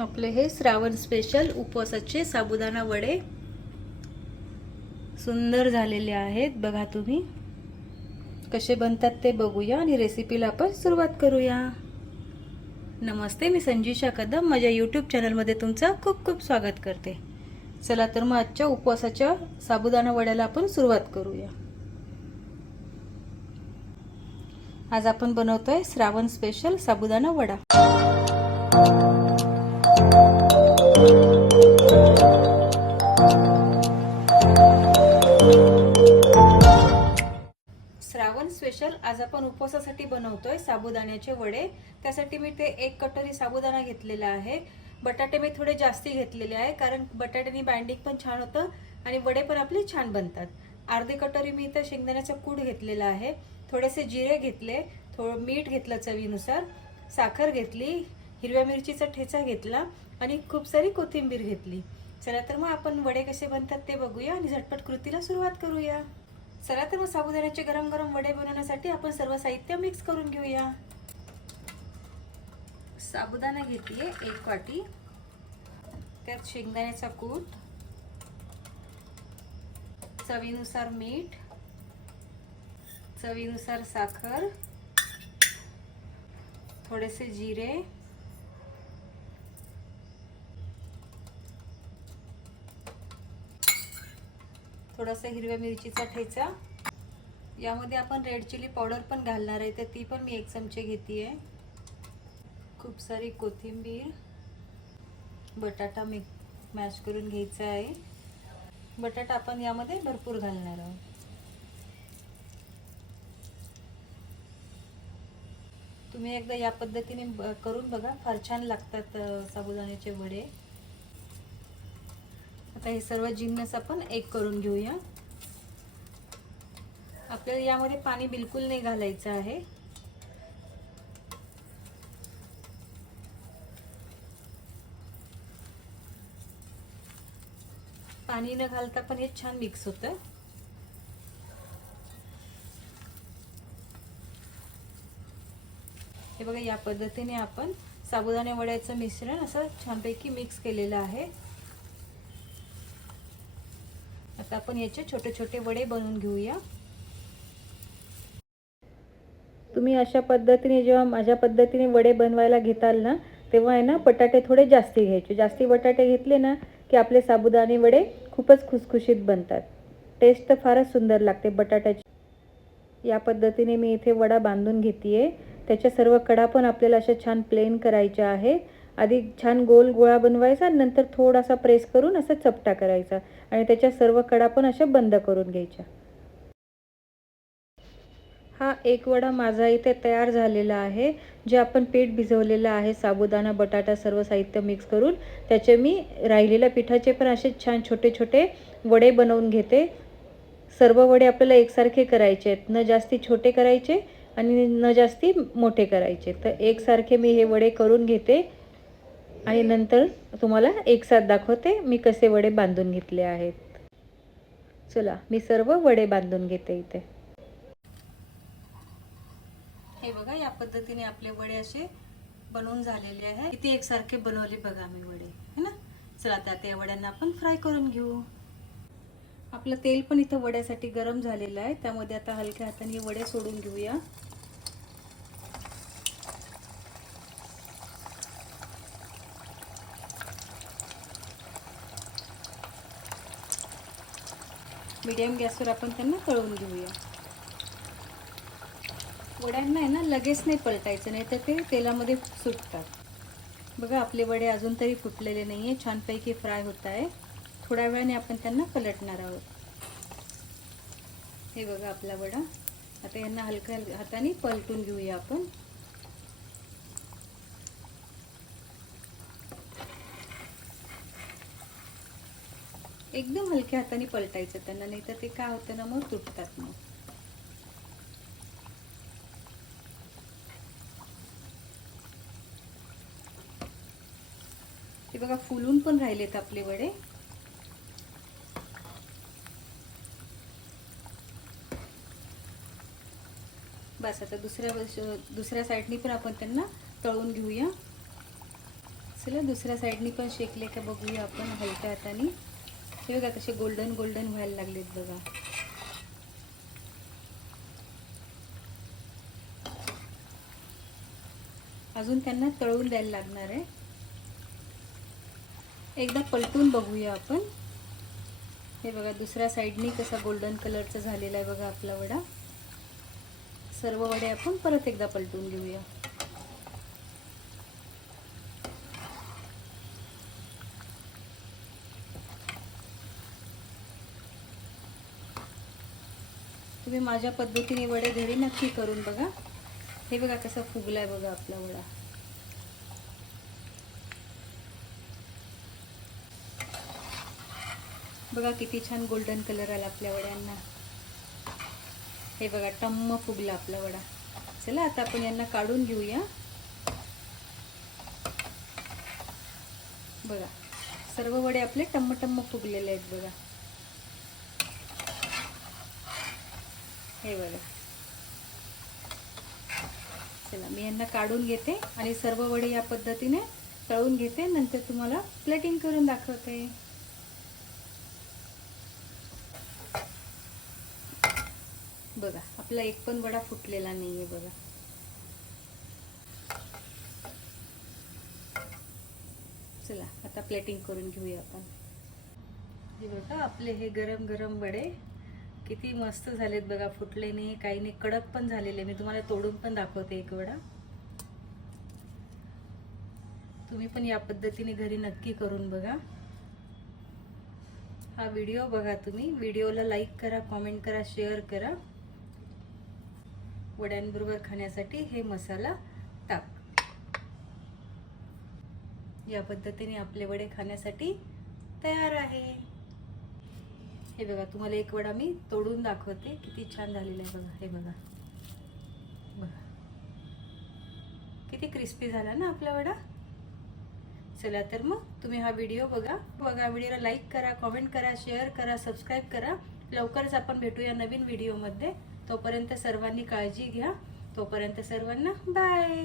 आपले हे श्रावण स्पेशल उपवासाचे साबुदाणा वडे सुंदर झालेले आहेत. बघा तुम्ही. कसे बनतात ते बघूया आणि रेसिपीला आपण सुरुवात करूया. नमस्ते मी संजीशा कदम. माझ्या यूट्यूब चॅनलमध्ये तुमचं खूप खूप स्वागत करते. चला तर मग आजच्या उपवासाच्या साबुदाणा वड्याला आपण सुरुवात करूया. आज आपण बनवतोय श्रावण स्पेशल साबुदाणा वडा. श्रावण स्पेशल आज आपण उपवासासाठी बनवतोय साबुदाण्याचे वडे. त्यासाठी मी ते एक कटोरी साबुदाणा घेतलेला आहे. बटाटे मी थोडे जास्ती घेतलेले आहे कारण बटाट्यानी बाइंडिंग पण छान होतं आणि वडे पण आपले छान बनतात. अर्धी कटोरी मी इथं शेंगदाण्याचा कूड घेतलेला आहे. थोडेसे जिरे घेतले थोडं मीठ घेतलं चवीनुसार साखर घेतली हिरव्या मिरचीचा ठेचा घेतला आणि खूप सारी कोथिंबीर घेतली. चला तर मग आपण वडे कसे बनतात ते बघूया आणि झटपट कृतीला सुरुवात करूया. चला तर मग साबुदाण्याचे गरम गरम वडे बनवण्यासाठी आपण सर्व साहित्य मिक्स करून घेऊया. साबुदाणा घेतलीये एक वाटी. त्यात शेंगदाण्याचा कूट. चवीनुसार मीठ. चवीनुसार साखर. थोडेसे जिरे. थोडासा हिरव्या मिरचीचा ठेचा. यामध्ये आपण रेड चिली पावडर पण घालणार आहे तर ती पण मी एक चमचे घेते आहे खूप सारी कोथिंबीर बटाटा मी मॅश करून घ्यायचा आहे. बटाटा आपण यामध्ये भरपूर घालणार आहोत. तुम्ही एकदा या पद्धतीने ब- करून बघा फार छान लागतात साबुदाण्याचे वडे. आता हे सर्व जिन्नस आपण एक करून घेऊया. आपल्याला यामध्ये पाणी बिलकुल नाही घालायचं आहे. पाणी न घालता पण हे छान मिक्स होतं. हे बघा या पद्धतीने आपण साबुदाणे वड्याचं मिश्रण असं छानपैकी मिक्स केलेलं आहे. आता आपण याचे छोटे छोटे वडे बनवून घेऊया. तुम्ही अशा पद्धतीने जेव्हा माझ्या पद्धतीने वडे बनवायला घेताल ना तेव्हा आहे ना बटाटे थोडे जास्ती घ्यायचे. जास्ती बटाटे घेतले ना की आपले साबुदाणे वडे खूपच खुसखुशीत बनतात. टेस्ट तर फारच सुंदर लागते बटाट्याची. या पद्धतीने मी इथे वडा बांधून घेते त्याच्या सर्व कडा पण आपल्याला अशा छान प्लेन करायच्या आहेत. आधी छान गोल गोळा बनवायचा नंतर थोडासा प्रेस करून असा चपटा करायचा आणि त्याच्या सर्व कडा पण अशा बंद करून घ्यायच्या. हा एक वडा माझा इथे तयार झालेला आहे जे आपण पीठ भिजवलेलं आहे साबुदाणा बटाटा सर्व साहित्य मिक्स करून त्याचे मी राहिलेल्या पिठाचे पण असे छान छोटे छोटे वडे बनवून घेते. सर्व वडे आपल्याला एकसारखे करायचे आहेत न जास्ती छोटे करायचे आणि न जास्ती मोठे करायचे तर एकसारखे मी हे वडे करून घेते. आणि नंतर तुम्हाला एकसाथ दाखवते मी कसे वडे बांधून घेतले आहेत. चला मी सर्व वडे बांधून घेते इथे. हे बघा या पद्धतीने आपले वडे असे बनवून झालेले आहे किती एकसारखे बनवले बघा मी वडे है ना? चला आता त्या वड्यांना आपण फ्राय करून घेऊ. आपलं तेल पण इथं वड्यासाठी गरम झालेलं आहे. त्यामध्ये आता हलक्या हाताने वडे सोडून घेऊया. मीडियम गॅसवर आपण त्यांना तळून घेऊया. वड्यांना आहे ना लगेच नाही पलटायचं नाही तर ते तेलामध्ये सुटतात. बघा आपले वडे अजून तरी फुटलेले नाही आहे छानपैकी फ्राय होत आहे. थोड्या वेळाने आपण त्यांना पलटणार आहोत. हे बघा आपला वडा. आता यांना हलक्या हाताने पलटून घेऊया आपण. एकदम हलक्या हाताने पलटायचं त्यांना नाही तर ते काय होतं ना मग तुटतात मग. ते बघा फुलून पण राहिलेत आपले वडे. बस आता दुसऱ्या दुसऱ्या साईडनी पण आपण त्यांना तळून घेऊया. चला दुसऱ्या साईडनी पण शेकले का बघूया आपण हलक्या हाताने. हे बघा कसे गोल्डन गोल्डन व्हायला लागलेत बघा. अजून त्यांना तळून द्यायला लागणार आहे. एकदा पलटून बघूया आपण. हे बघा दुसऱ्या साईडनी कसा गोल्डन कलरचा झालेला आहे बघा आपला वडा. सर्व वडे आपण परत एकदा पलटून घेऊया. तुम्ही माझ्या पद्धतीने वडे घरी नक्की करून बघा. हे बघा कसा फुगलाय बघा आपला वडा. बघा किती छान गोल्डन कलर आला आपल्या वड्यांना. हे बघा टम्म फुगला आपला वडा. चला आता आपण यांना काढून घेऊया. बघा सर्व वडे आपले टम्म टम्म फुगलेले आहेत बघा. हे बघा. चला मी यांना काढून घेते आणि सर्व वडे या पद्धतीने तळून घेते. नंतर तुम्हाला प्लेटिंग करून दाखवते. बघा आपला एक पण वडा फुटलेला नाहीये बघा. चला आता प्लेटिंग करून घेऊया आपण. हे बघा आपले हे गरम गरम वडे किती मस्त झालेत बघा फुटले नाही काही नाही कडक पण झालेले. मी तुम्हाला तोडून पण दाखवते एक वेळा. तुम्ही पण या पद्धतीने घरी नक्की करून बघा. हा व्हिडिओ बघा तुम्ही. व्हिडिओला लाईक करा कॉमेंट करा शेअर करा. वड्यांबरोबर खाण्यासाठी हे मसाला टाक. या पद्धतीने आपले वडे खाण्यासाठी तयार आहे. हे बघा तुम्हाला एक वडा मी तोडून दाखवते. किती छान झालेला आहे बघा हे बघा. बघा. किती क्रिस्पी झाला ना आपला वडा? चला तर मग तुम्ही हा व्हिडिओ बघा. बघा व्हिडिओला लाईक करा कॉमेंट करा शेअर करा सबस्क्राईब करा. लवकरच आपण भेटूया नवीन व्हिडिओमध्ये तोपर्यंत सर्वांनी काळजी घ्या. तोपर्यंत सर्वांना बाय